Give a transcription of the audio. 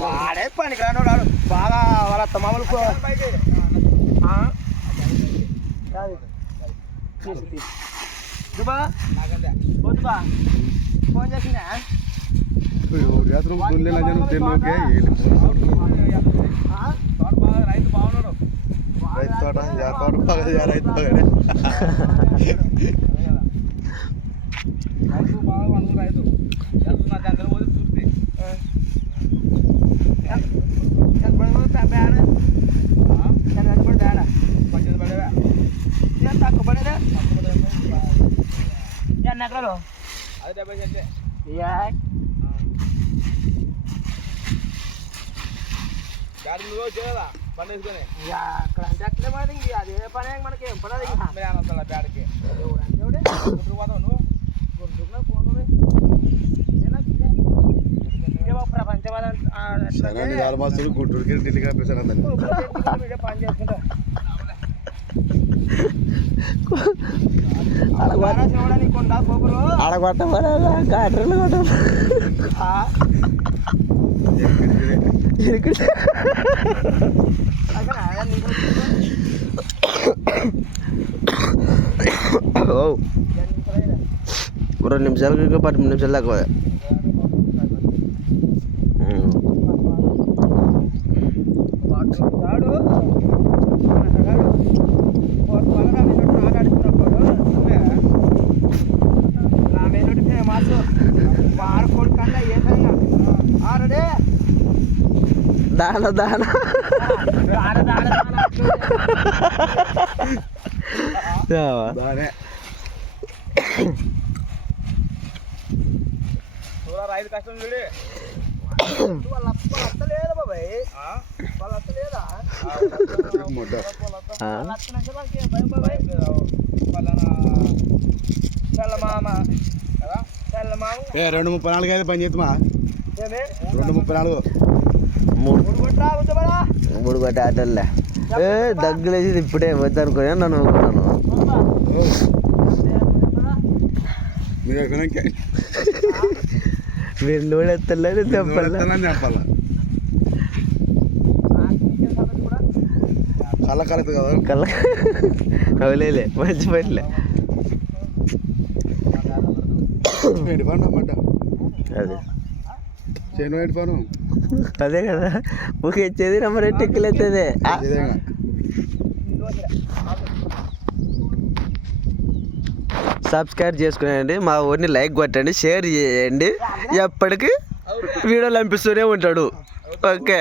వాడే పనికి రానోడు వాడు. బాగా వాళ్ళ తమ్ములు మామూలు కో- తీసు. దుబా? వద్దుబా ఫోన్ చేసినా? రైతు బాగున్నాడు రైతు తోట తోట బాగా రైతు బాగానే రైతు బాగా అందరూ రైతు నా దగ్గర పోతే చూస్తే తక్కువ పడేదా తక్కువ అన్న అక్కడ అది డెబ్బై సెంటే. గాడి నువ్వు వచ్చేదా పని వేసుకొని. అక్కడ అంటే అది పని మనకి ఏం పడదు ఇంకా. బ్యాడ్కి గుంటూరు పోతావు గుంటూరులో ఫోన్ ప్రపంచవాదాలు గుంటూరుకి ఢిల్లీ కనిపిస్తాను పని చేసుకుంటా బాగా చూడడానికి గాటర్లు కొట్ట ఓ. నిమిషాలు రెండు నిమిషాలకి పది నిమిషాలు దాకా పోదా. ఉమ్. వాడు వాడు మాట్లాడాడు. వాడు బాగా నిన్నట్టు ఆటాడుతున్నప్పుడు నా మీద ఫేమస్ వాడు కొడుకు కన్నా ఏ సంగా ఆరడే దాన దాన దాన దాన దాన యావా. బాగానే చూడ రైతు కష్టం చూడు వాళ్ళ అత్త వాళ్ళ అత్త లేదా బాబాయ్ ఆ? వాళ్ళ అత్త లేదా మొట్ట ఆ? వాళ్ళ అత్తనంటే వాళ్ళకి ఏం భయం బాబాయ్ పలానా తెల్ల మామ కదా తెల్ల మామ ఏ రెండు ముప్పై నాలుగు అయితే పని చేద్దామా? రెండు ముప్పై నాలుగు. మూడు. మూడు కొట్టా ఆటల్లే ఏ దగ్గులేసి ఇప్పుడే వద్దనుకుని నన్ను అనుకున్నాను మీరు ఎత్తలేదు చెప్పాలి? చెప్పాలా? కళ్ళ కలదు కదా? కళ్ళ అవలేలే మంచి పనిలే. అదే. అదే కదా ఊకే ఇచ్చేది నెంబర్ ఎట్టి ఎక్కలేస్తుంది ఇదేగా సబ్స్క్రైబ్ చేసుకునేయండి మా ఊరిని లైక్ కొట్టండి షేర్ చేయండి. ఎప్పటికీ వీడియోలు పంపిస్తూనే ఉంటాడు. ఓకే